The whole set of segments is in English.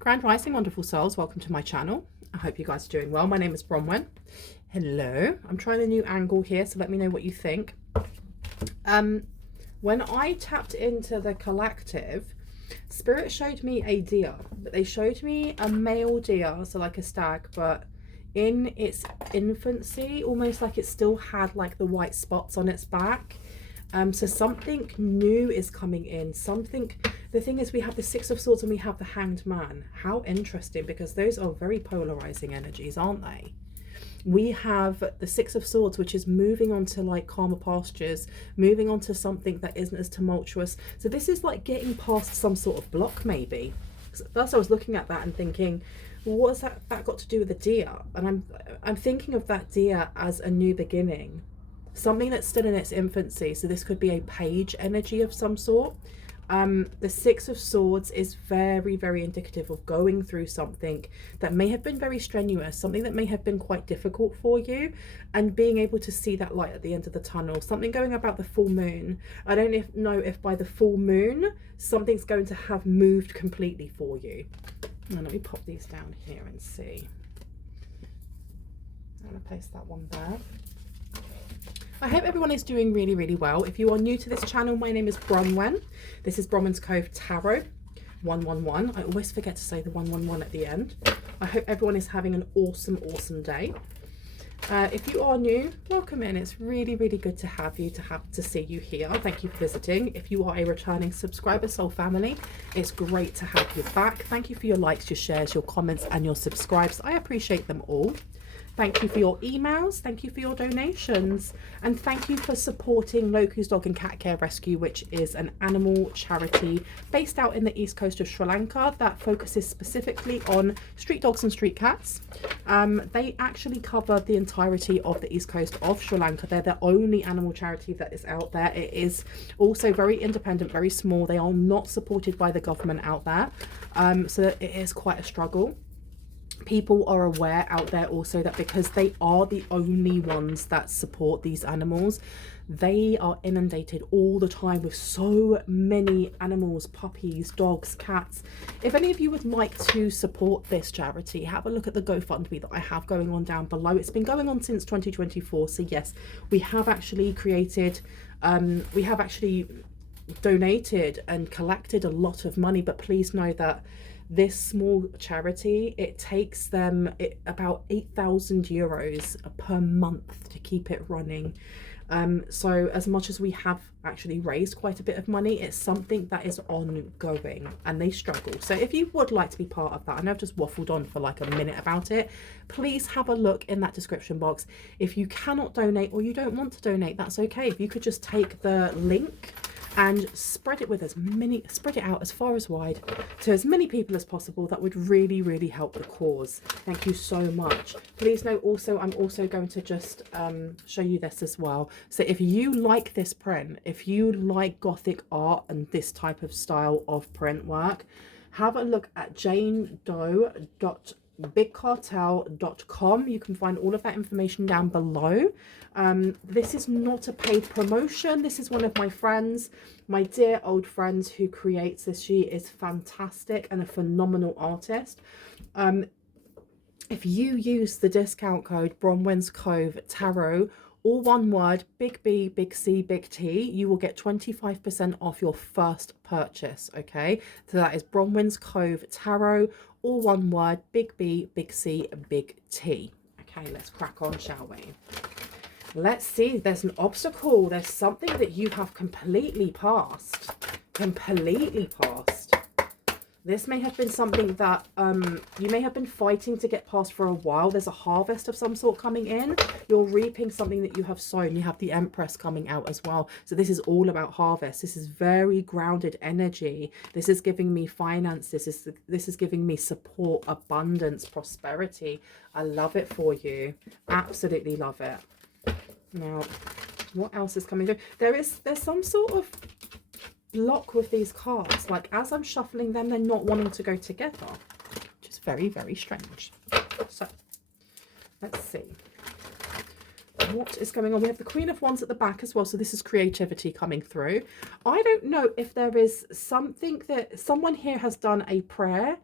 Grand Rising, wonderful souls. Welcome to my channel. I hope you guys are doing well. My name is Bronwyn. Hello. I'm trying a new angle here, so let me know what you think. When I tapped into the collective, Spirit showed me a deer, but they showed me a male deer, so like a stag, but in its infancy, almost like it still had like the white spots on its back. So something new is coming in. The thing is, we have the Six of Swords and we have the Hanged Man. How interesting, because those are very polarizing energies, aren't they? We have the Six of Swords, which is moving on to like calmer pastures, moving on to something that isn't as tumultuous. So this is like getting past some sort of block, maybe. First I was looking at that and thinking, well, what has that got to do with the deer? And I'm thinking of that deer as a new beginning, something that's still in its infancy. So this could be a page energy of some sort. The Six of Swords is very, very indicative of going through something that may have been very strenuous, something that may have been quite difficult for you, and being able to see that light at the end of the tunnel. Something going about the full moon. I don't know if by the full moon something's going to have moved completely for you. Now let me pop these down here and see. I'm going to place that one there. I hope everyone is doing really, really well. If you are new to this channel, my name is Bronwyn. This is Bronwyn's Cove Tarot 111. I always forget to say the 111 at the end. I hope everyone is having an awesome, awesome day. If you are new, welcome in. It's really, really good to have you, to see you here. Thank you for visiting. If you are a returning subscriber, soul family, it's great to have you back. Thank you for your likes, your shares, your comments, and your subscribes. I appreciate them all. Thank you for your emails, thank you for your donations, and thank you for supporting Loku's Dog and Cat Care Rescue, which is an animal charity based out in the east coast of Sri Lanka that focuses specifically on street dogs and street cats. They actually cover the entirety of the east coast of Sri Lanka. They're the only animal charity that is out there. It is also very independent, very small. They are not supported by the government out there, so it is quite a struggle. People are aware out there also that because they are the only ones that support these animals, they are inundated all the time with so many animals, puppies, dogs, cats. If any of you would like to support this charity, have a look at the GoFundMe that I have going on down below. It's been going on since 2024. So yes, we have actually donated and collected a lot of money, but please know that this small charity, it takes them about 8,000 euros per month to keep it running. So as much as we have actually raised quite a bit of money, it's something that is ongoing and they struggle. So if you would like to be part of that, I know I've just waffled on for like a minute about it, please have a look in that description box. If you cannot donate or you don't want to donate, that's okay. If you could just take the link and spread it out as far as wide to as many people as possible, that would really, really help the cause. Thank you so much. Please note also, I'm also going to just show you this as well. So if you like this print, if you like Gothic art and this type of style of print work, have a look at janedoe.bigcartel.com. You can find all of that information down below. This is not a paid promotion. This is one of my friends, my dear old friends, who creates this. She is fantastic and a phenomenal artist. If you use the discount code Bronwyn's Cove Tarot, all one word, big B, big C, big T, you will get 25% off your first purchase. Okay, so that is Bronwyn's Cove Tarot, all one word, big B, big C, big T. Okay, let's crack on, shall we? Let's see. There's an obstacle. There's something that you have completely passed. This may have been something that you may have been fighting to get past for a while. There's a harvest of some sort coming in. You're reaping something that you have sown. You have the Empress coming out as well. So this is all about harvest. This is very grounded energy. This is giving me finance. This is giving me support, abundance, prosperity. I love it for you. Absolutely love it. Now, what else is coming through? There's some sort of block with these cards. Like as I'm shuffling them, they're not wanting to go together, which is very, very strange. So let's see what is going on. We have the Queen of Wands at the back as well, so this is creativity coming through. I don't know if there is something that someone here has done a prayer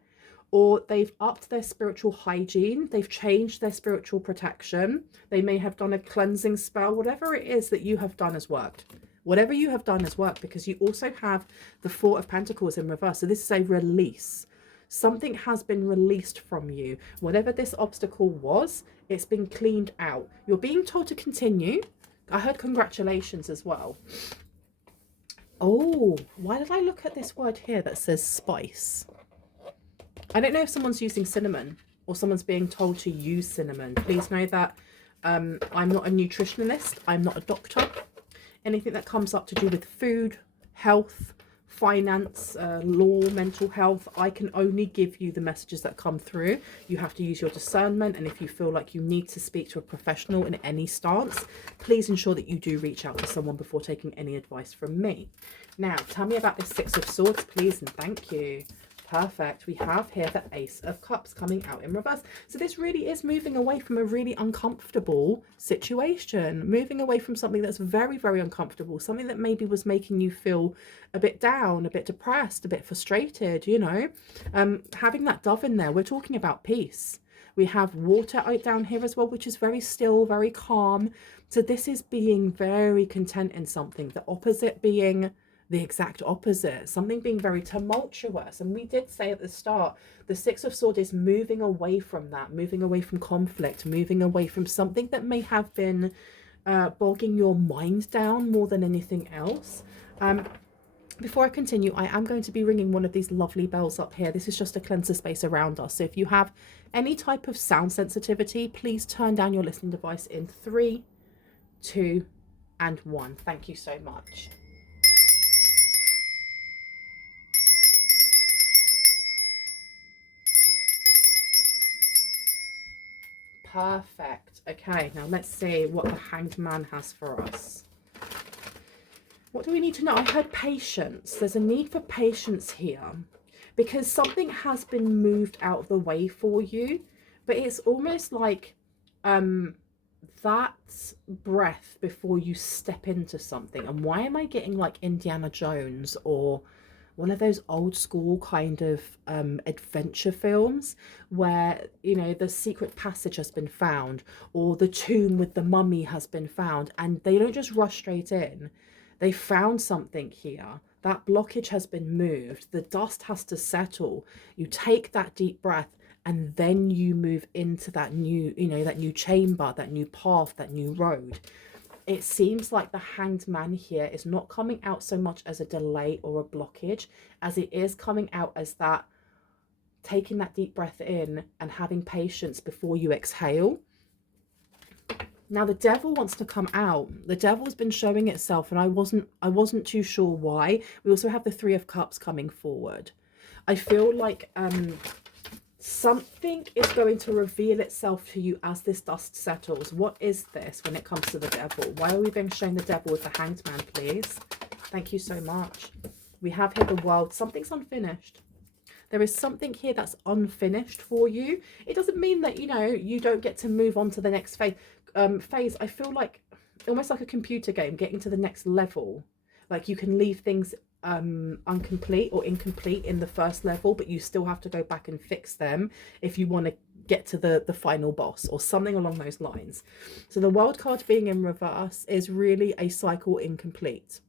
or they've upped their spiritual hygiene, they've changed their spiritual protection, they may have done a cleansing spell, whatever it is that you have done has worked. Whatever you have done has worked, because you also have the Four of Pentacles in reverse. So this is a release. Something has been released from you. Whatever this obstacle was, it's been cleaned out. You're being told to continue. I heard congratulations as well. Oh, why did I look at this word here that says spice? I don't know if someone's using cinnamon or someone's being told to use cinnamon. Please know that I'm not a nutritionist. I'm not a doctor. Anything that comes up to do with food, health, finance, law, mental health, I can only give you the messages that come through. You have to use your discernment, and if you feel like you need to speak to a professional in any stance, please ensure that you do reach out to someone before taking any advice from me. Now, tell me about this Six of Swords, please, and thank you. Perfect. We have here the Ace of Cups coming out in reverse. So this really is moving away from a really uncomfortable situation, moving away from something that's very, very uncomfortable, something that maybe was making you feel a bit down, a bit depressed, a bit frustrated, you know. Having that Dove in there, we're talking about peace. We have water out down here as well, which is very still, very calm. So this is being very content in something, the opposite being the exact opposite, something being very tumultuous. And we did say at the start, the Six of Swords is moving away from that, moving away from conflict, moving away from something that may have been bogging your mind down more than anything else. Before I continue, I am going to be ringing one of these lovely bells up here. This is just to cleanse the space around us. So if you have any type of sound sensitivity, please turn down your listening device in 3, 2, and 1. Thank you so much. Perfect. Okay, now let's see what the Hanged Man has for us. What do we need to know? I heard patience. There's a need for patience here because something has been moved out of the way for you, but it's almost like that breath before you step into something. And why am I getting like Indiana Jones or one of those old school kind of adventure films where, you know, the secret passage has been found or the tomb with the mummy has been found, and they don't just rush straight in. They found something here. That blockage has been moved. The dust has to settle. You take that deep breath and then you move into that new, you know, that new chamber, that new path, that new road. It seems like the Hanged Man here is not coming out so much as a delay or a blockage as it is coming out as that taking that deep breath in and having patience before you exhale. Now the Devil wants to come out. The Devil's been showing itself, and I wasn't too sure why. We also have the Three of Cups coming forward. I feel like something is going to reveal itself to you as this dust settles. What is this when it comes to the Devil? Why are we being shown the Devil with the Hanged Man, please? Thank you so much. We have here the World. Something's unfinished. There is something here that's unfinished for you. It doesn't mean that, you know, you don't get to move on to the next phase. I feel like almost like a computer game, getting to the next level. Like you can leave things incomplete or incomplete in the first level, but you still have to go back and fix them if you want to get to the final boss or something along those lines. So the World card being in reverse is really a cycle incomplete.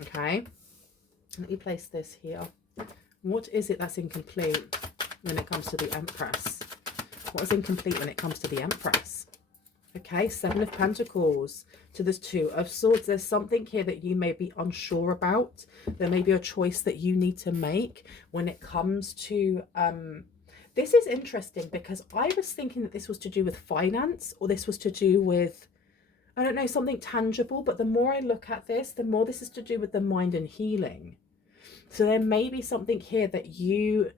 Okay, let me place this here. What is it that's incomplete when it comes to the Empress? What is incomplete when it comes to the Empress? Okay, Seven of Pentacles to the Two of Swords. There's something here that you may be unsure about. There may be a choice that you need to make when it comes to... this is interesting because I was thinking that this was to do with finance, or this was to do with, I don't know, something tangible. But the more I look at this, the more this is to do with the mind and healing. So there may be something here that you've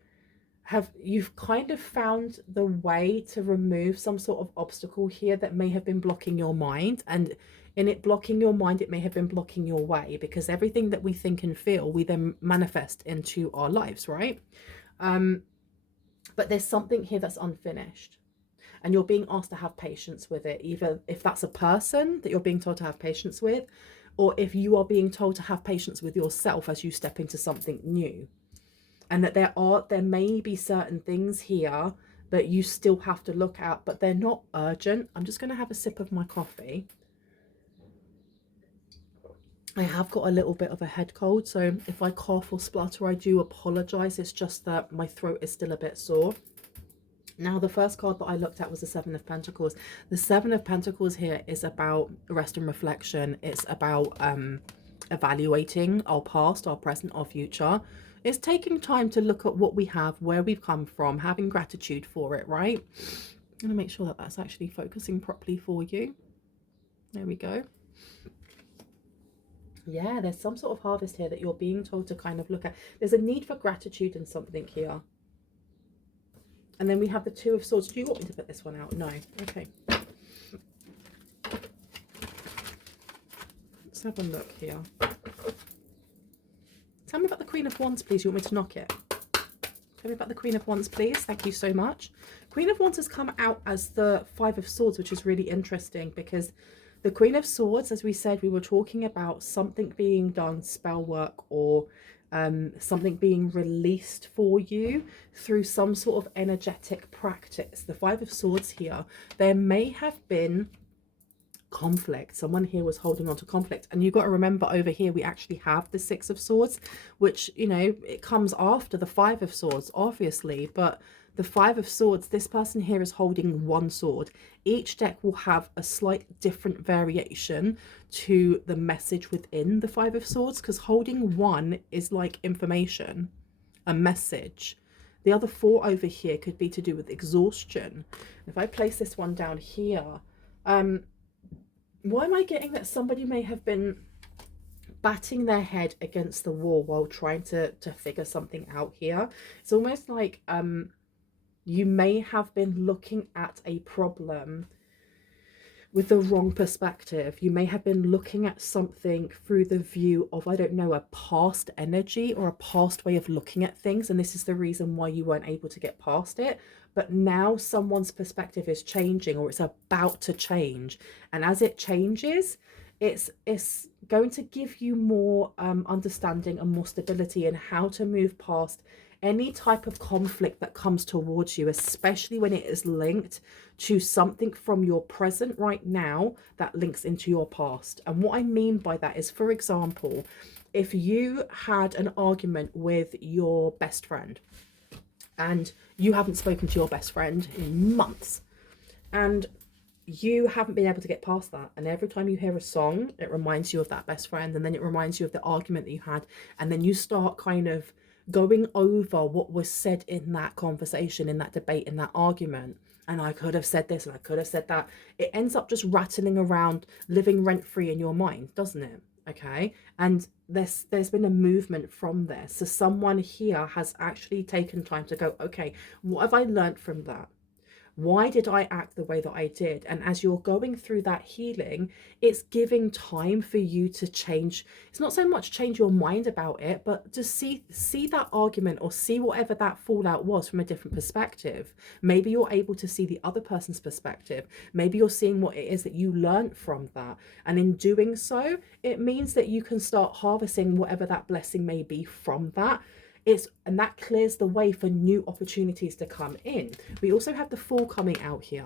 kind of found the way to remove some sort of obstacle here that may have been blocking your mind, and in it blocking your mind, it may have been blocking your way, because everything that we think and feel, we then manifest into our lives, right? But there's something here that's unfinished, and you're being asked to have patience with it, either if that's a person that you're being told to have patience with, or if you are being told to have patience with yourself as you step into something new. and that there may be certain things here that you still have to look at, but they're not urgent. I'm just going to have a sip of my coffee. I have got a little bit of a head cold, so if I cough or splutter, I do apologize. It's just that my throat is still a bit sore. Now, the first card that I looked at was the Seven of Pentacles. The Seven of Pentacles here is about rest and reflection. It's about evaluating our past, our present, our future. It's taking time to look at what we have, where we've come from, having gratitude for it, right? I'm going to make sure that that's actually focusing properly for you. There we go. Yeah, there's some sort of harvest here that you're being told to kind of look at. There's a need for gratitude in something here. And then we have the Two of Swords. Do you want me to put this one out? No. Okay. Let's have a look here. Tell me about the Queen of Wands, please. You want me to knock it? Tell me about the Queen of Wands, please. Thank you so much. Queen of Wands has come out as the Five of Swords, which is really interesting because the Queen of Swords, as we said, we were talking about something being done, spell work, or something being released for you through some sort of energetic practice. The Five of Swords here, there may have been conflict. Someone here was holding on to conflict, and you've got to remember over here we actually have the Six of Swords, which, you know, it comes after the Five of Swords, obviously, but the Five of Swords, this person here is holding one sword. Each deck will have a slight different variation to the message within the Five of Swords, because holding one is like information, a message. The other four over here could be to do with exhaustion. If I place this one down here, why am I getting that somebody may have been batting their head against the wall while trying to figure something out here? It's almost like you may have been looking at a problem with the wrong perspective. You may have been looking at something through the view of, I don't know, a past energy or a past way of looking at things, and this is the reason why you weren't able to get past it. But now someone's perspective is changing, or it's about to change, and as it changes, it's going to give you more understanding and more stability in how to move past any type of conflict that comes towards you, especially when it is linked to something from your present right now that links into your past. And what I mean by that is, for example, if you had an argument with your best friend and you haven't spoken to your best friend in months, and you haven't been able to get past that, and every time you hear a song it reminds you of that best friend, and then it reminds you of the argument that you had, and then you start kind of going over what was said in that conversation, in that debate, in that argument, and I could have said this and I could have said that. It ends up just rattling around, living rent-free in your mind, doesn't it? Okay, and there's been a movement from there. So someone here has actually taken time to go, okay, what have I learned from that? Why did I act the way that I did? And as you're going through that healing, it's giving time for you to change. It's not so much change your mind about it, but to see that argument or see whatever that fallout was from a different perspective. Maybe you're able to see the other person's perspective. Maybe you're seeing what it is that you learned from that. And in doing so, it means that you can start harvesting whatever that blessing may be from that. And that clears the way for new opportunities to come in. We also have the Fool coming out here.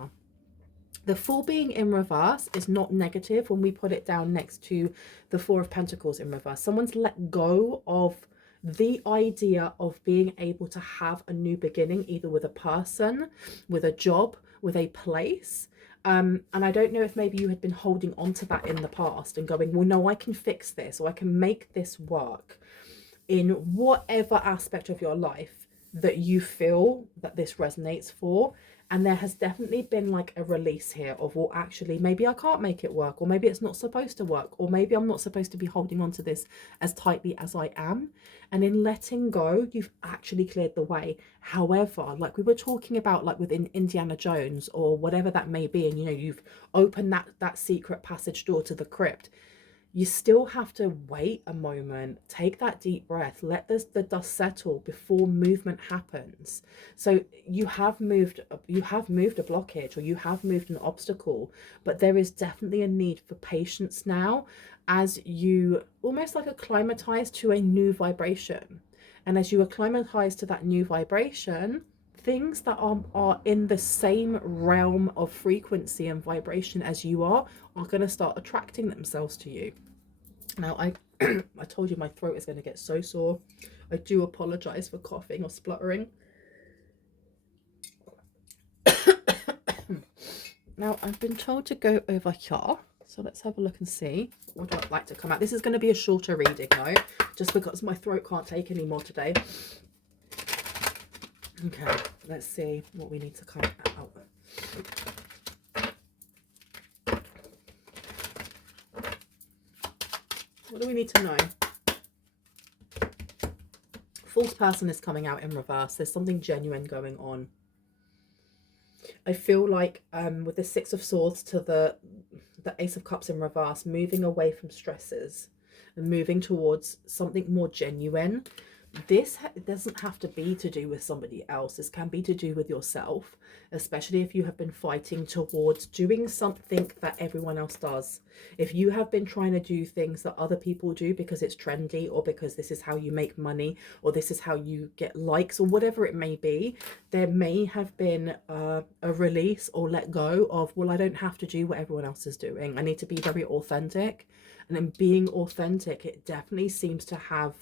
The Fool being in reverse is not negative when we put it down next to the Four of Pentacles in reverse. Someone's let go of the idea of being able to have a new beginning, either with a person, with a job, with a place. And I don't know if maybe you had been holding on to that in the past and going, well, no, I can fix this, or I can make this work in whatever aspect of your life that you feel that this resonates for. And there has definitely been like a release here of, well, actually, maybe I can't make it work, or maybe it's not supposed to work, or maybe I'm not supposed to be holding on to this as tightly as I am. And in letting go, you've actually cleared the way. However, like we were talking about, like within Indiana Jones or whatever that may be, and you know, you've opened that secret passage door to the crypt, you still have to wait a moment, take that deep breath, let the dust settle before movement happens. So you have moved a blockage, or you have moved an obstacle, but there is definitely a need for patience now as you almost like acclimatize to a new vibration. And as you acclimatize to that new vibration, things that are in the same realm of frequency and vibration as you are going to start attracting themselves to you. Now, I told you my throat is going to get so sore. I do apologize for coughing or spluttering. Now, I've been told to go over here. So let's have a look and see what I'd like to come out. This is going to be a shorter reading though, just because my throat can't take any more today. Okay, let's see what we need to come out. What do we need to know? False person is coming out in reverse. There's something genuine going on. I feel like with the Six of Swords to the Ace of Cups in reverse, moving away from stresses and moving towards something more genuine. This doesn't have to be to do with somebody else. This can be to do with yourself, especially if you have been fighting towards doing something that everyone else does. If you have been trying to do things that other people do because it's trendy, or because this is how you make money, or this is how you get likes, or whatever it may be, there may have been a release or let go of, well, I don't have to do what everyone else is doing. I need to be very authentic. And in being authentic, it definitely seems to have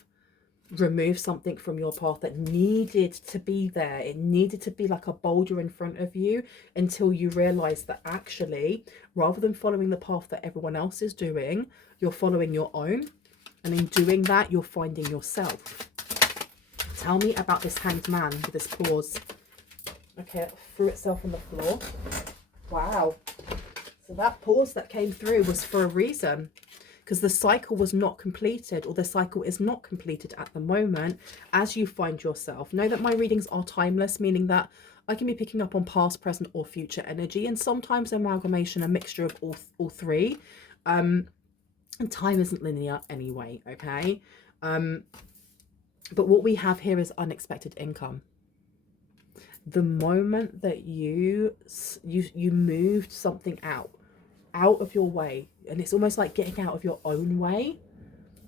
remove something from your path that needed to be there. It needed to be like a boulder in front of you until you realize that actually, rather than following the path that everyone else is doing, you're following your own. And in doing that, you're finding yourself. Tell me about this Hanged Man with this pause. Okay, it threw itself on the floor. Wow. So that pause that came through was for a reason, because the cycle was not completed, or the cycle is not completed at the moment as you find yourself. Know that my readings are timeless, meaning that I can be picking up on past, present, or future energy, and sometimes amalgamation, a mixture of all three. And time isn't linear anyway, okay? But what we have here is unexpected income. The moment that you moved something out of your way, and it's almost like getting out of your own way.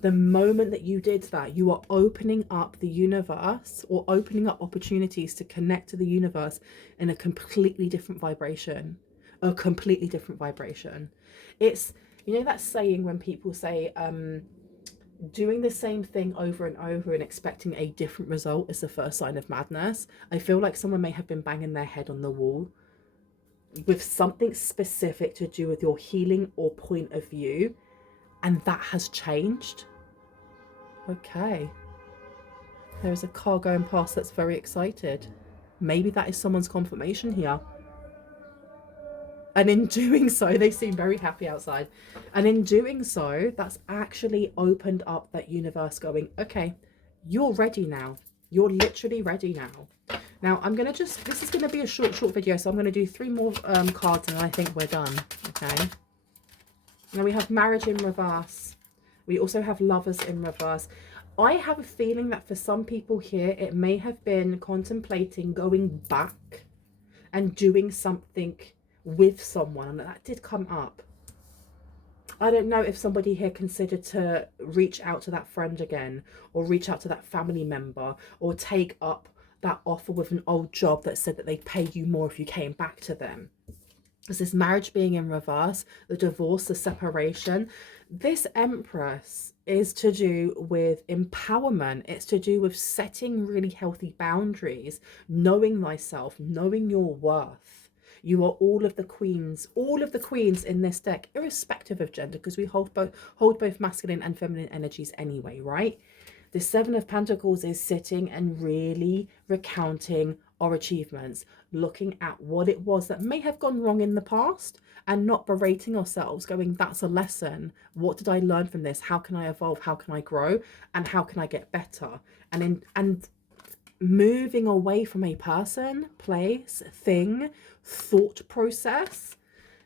The moment that you did that, you are opening up the universe, or opening up opportunities to connect to the universe in a completely different vibration. A completely different vibration. It's, you know that saying when people say doing the same thing over and over and expecting a different result is the first sign of madness. I feel like someone may have been banging their head on the wall with something specific to do with your healing or point of view, and that has changed. Okay, there is a car going past that's very excited. Maybe that is someone's confirmation here, and in doing so, they seem very happy outside, and in doing so, that's actually opened up that universe going, okay, you're ready now. You're literally ready now. Now, I'm going to this is going to be a short video, so I'm going to do 3 more cards and I think we're done, okay? Now we have marriage in reverse. We also have lovers in reverse. I have a feeling that for some people here, it may have been contemplating going back and doing something with someone, and that did come up. I don't know if somebody here considered to reach out to that friend again, or reach out to that family member, or take up that offer with an old job that said that they'd pay you more if you came back to them. Because this marriage being in reverse, the divorce, the separation, this Empress is to do with empowerment. It's to do with setting really healthy boundaries, knowing thyself, knowing your worth. You are all of the queens in this deck, irrespective of gender, because we hold both masculine and feminine energies anyway, right? The Seven of Pentacles is sitting and really recounting our achievements, looking at what it was that may have gone wrong in the past, and not berating ourselves, going, that's a lesson. What did I learn from this? How can I evolve? How can I grow? And how can I get better? And moving away from a person, place, thing, thought process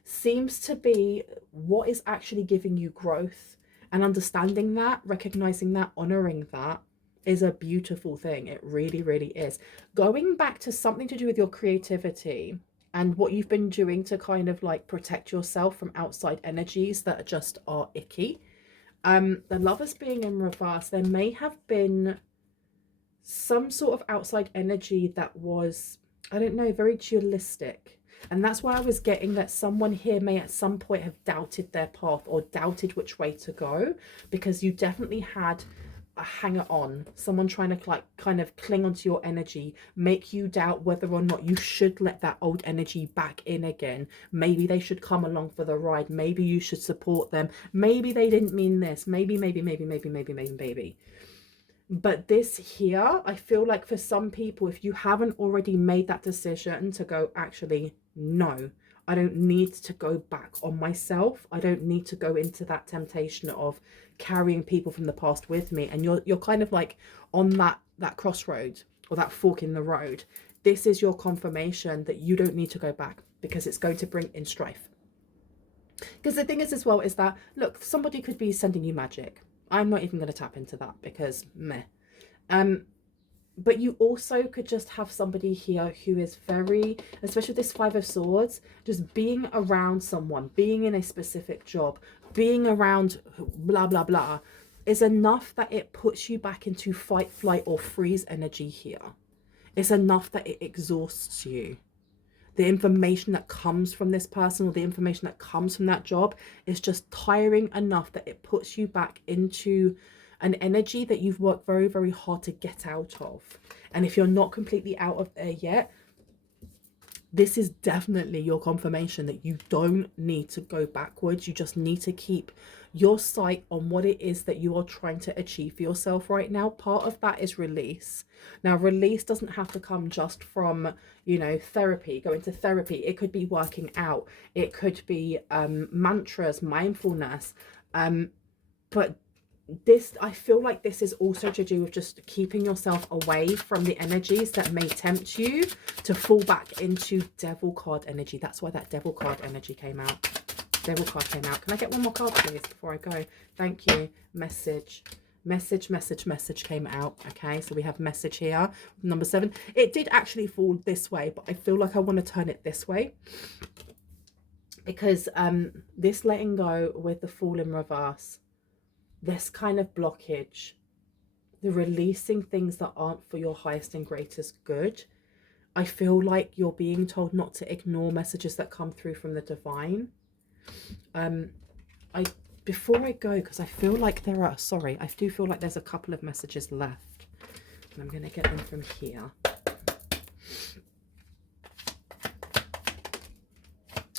seems to be what is actually giving you growth. And understanding that, recognizing that, honoring that is a beautiful thing. It really, really is. Going back to something to do with your creativity and what you've been doing to kind of like protect yourself from outside energies that just are icky. The Lovers being in reverse, there may have been some sort of outside energy that was, I don't know, very dualistic. And that's why I was getting that someone here may at some point have doubted their path or doubted which way to go, because you definitely had a hanger on, someone trying to like kind of cling onto your energy, make you doubt whether or not you should let that old energy back in again. Maybe they should come along for the ride. Maybe you should support them. Maybe they didn't mean this. Maybe. But this here, I feel like for some people, if you haven't already made that decision to go, actually, no, I don't need to go back on myself. I don't need to go into that temptation of carrying people from the past with me. And you're kind of like on that crossroad or that fork in the road. This is your confirmation that you don't need to go back, because it's going to bring in strife. Because the thing is as well is that, look, somebody could be sending you magic. I'm not even going to tap into that because meh. But you also could just have somebody here who is very, especially with this Five of Swords, just being around someone, being in a specific job, being around blah, blah, blah, is enough that it puts you back into fight, flight, or freeze energy here. It's enough that it exhausts you. The information that comes from this person or the information that comes from that job is just tiring enough that it puts you back into an energy that you've worked very, very hard to get out of. And if you're not completely out of there yet, this is definitely your confirmation that you don't need to go backwards. You just need to keep your sight on what it is that you are trying to achieve for yourself right now. Part of that is release. Now, release doesn't have to come just from, you know, therapy, going to therapy. It could be working out. It could be mantras, mindfulness. But this, I feel like this is also to do with just keeping yourself away from the energies that may tempt you to fall back into Devil card energy. That's why that Devil card energy came out. Devil card came out. Can I get one more card, please, before I go? Thank you. Message came out. Okay, so we have message here, number 7. It did actually fall this way, but I feel like I want to turn it this way, because this letting go with the Fool in reverse, this kind of blockage, the releasing things that aren't for your highest and greatest good. I feel like you're being told not to ignore messages that come through from the divine. Before I go, because I feel like there are, sorry, I do feel like there's a couple of messages left, and I'm going to get them from here.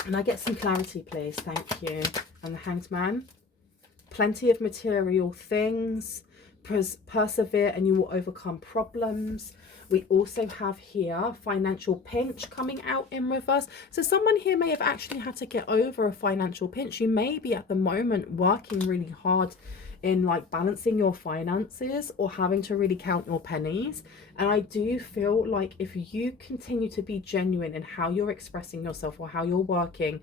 And I get some clarity, please. Thank you. And the Hanged Man. Plenty of material things. Persevere and you will overcome problems. We also have here financial pinch coming out in reverse. So someone here may have actually had to get over a financial pinch. You may be at the moment working really hard in like balancing your finances or having to really count your pennies. And I do feel like if you continue to be genuine in how you're expressing yourself or how you're working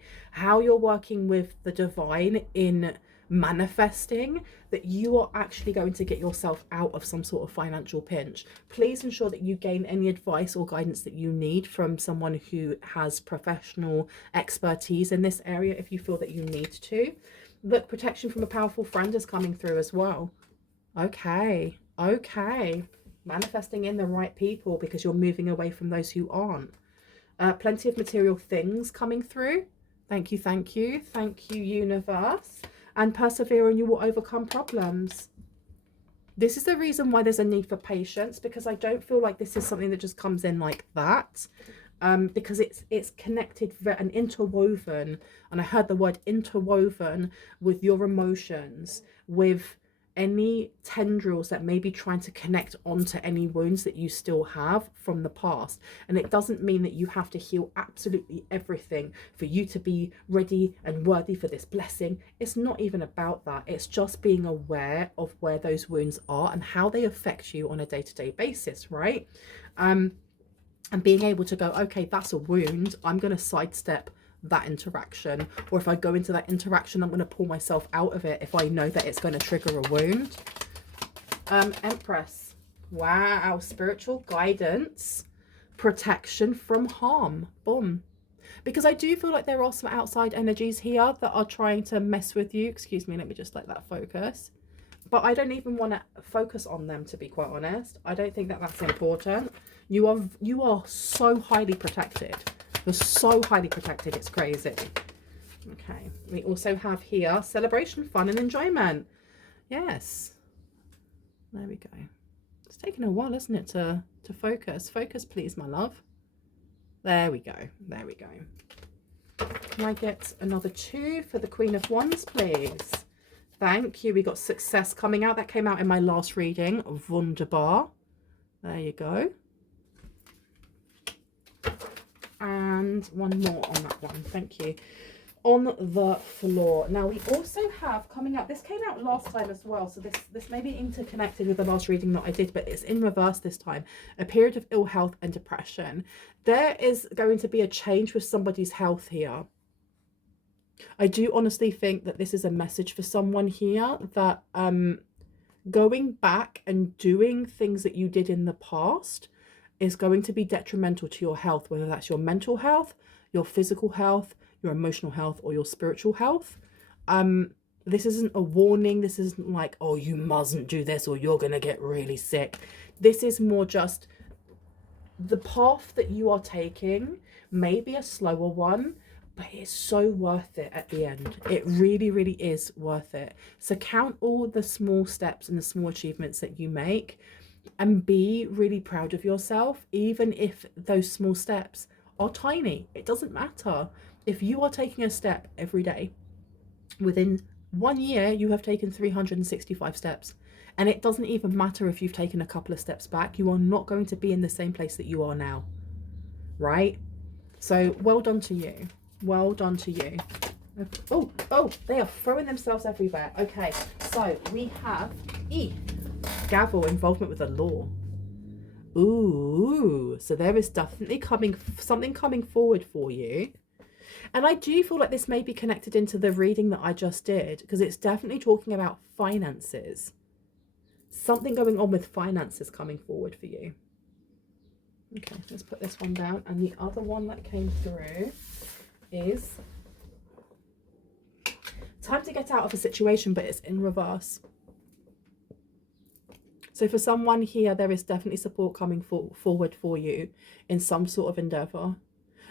with the divine in manifesting, that you are actually going to get yourself out of some sort of financial pinch. Please ensure that you gain any advice or guidance that you need from someone who has professional expertise in this area if you feel that you need to. Look, protection from a powerful friend is coming through as well. Okay. Manifesting in the right people because you're moving away from those who aren't. Plenty of material things coming through. Thank you, universe. And persevere and you will overcome problems. This is the reason why there's a need for patience, because I don't feel like this is something that just comes in like that. Because it's connected and interwoven, and I heard the word interwoven, with your emotions, with any tendrils that may be trying to connect onto any wounds that you still have from the past. And it doesn't mean that you have to heal absolutely everything for you to be ready and worthy for this blessing. It's not even about that. It's just being aware of where those wounds are and how they affect you on a day-to-day basis, right? And being able to go, okay, that's a wound, I'm going to sidestep that interaction, or if I go into that interaction, I'm going to pull myself out of it if I know that it's going to trigger a wound. Empress. Wow. Spiritual guidance, protection from harm. Boom. Because I do feel like there are some outside energies here that are trying to mess with you. Excuse me, let me just let that focus. But I don't even want to focus on them, to be quite honest. I don't think that that's important. You are so highly protected. You're so highly protected. It's crazy. Okay. We also have here celebration, fun and enjoyment. Yes. There we go. It's taken a while, isn't it, to focus. Focus, please, my love. There we go. There we go. Can I get another 2 for the Queen of Wands, please? Thank you. We got success coming out. That came out in my last reading. Wunderbar. There you go. And one more on that one. Thank you. On the floor. Now we also have coming out, this came out last time as well, so this may be interconnected with the last reading that I did, but it's in reverse this time. A period of ill health and depression. There is going to be a change with somebody's health here. I do honestly think that this is a message for someone here, that going back and doing things that you did in the past is going to be detrimental to your health, whether that's your mental health, your physical health, your emotional health, or your spiritual health. This isn't a warning. This isn't like, oh, you mustn't do this or you're going to get really sick. This is more just the path that you are taking may be a slower one, but it's so worth it at the end. It really, really is worth it. So count all the small steps and the small achievements that you make and be really proud of yourself, even if those small steps are tiny. It doesn't matter. If you are taking a step every day, within 1 year, you have taken 365 steps. And it doesn't even matter if you've taken a couple of steps back. You are not going to be in the same place that you are now, right? So well done to you. Well done to you. Oh, they are throwing themselves everywhere. Okay, so we have gavel, involvement with the law. Ooh, so there is definitely something coming forward for you. And I do feel like this may be connected into the reading that I just did, because it's definitely talking about finances. Something going on with finances coming forward for you. Okay, let's put this one down. And the other one that came through is time to get out of a situation, but it's in reverse. So for someone here, there is definitely support coming forward for you in some sort of endeavor.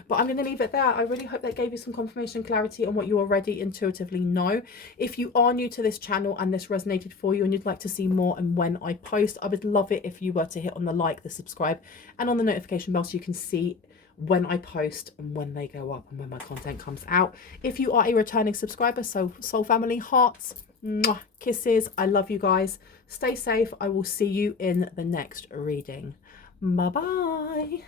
But I'm going to leave it there. I really hope that gave you some confirmation and clarity on what you already intuitively know. If you are new to this channel and this resonated for you and you'd like to see more and when I post, I would love it if you were to hit on the like, the subscribe, and on the notification bell so you can see when I post and when they go up and when my content comes out. If you are a returning subscriber, so soul family, hearts, mwah, kisses. I love you guys. Stay safe. I will see you in the next reading. Bye bye.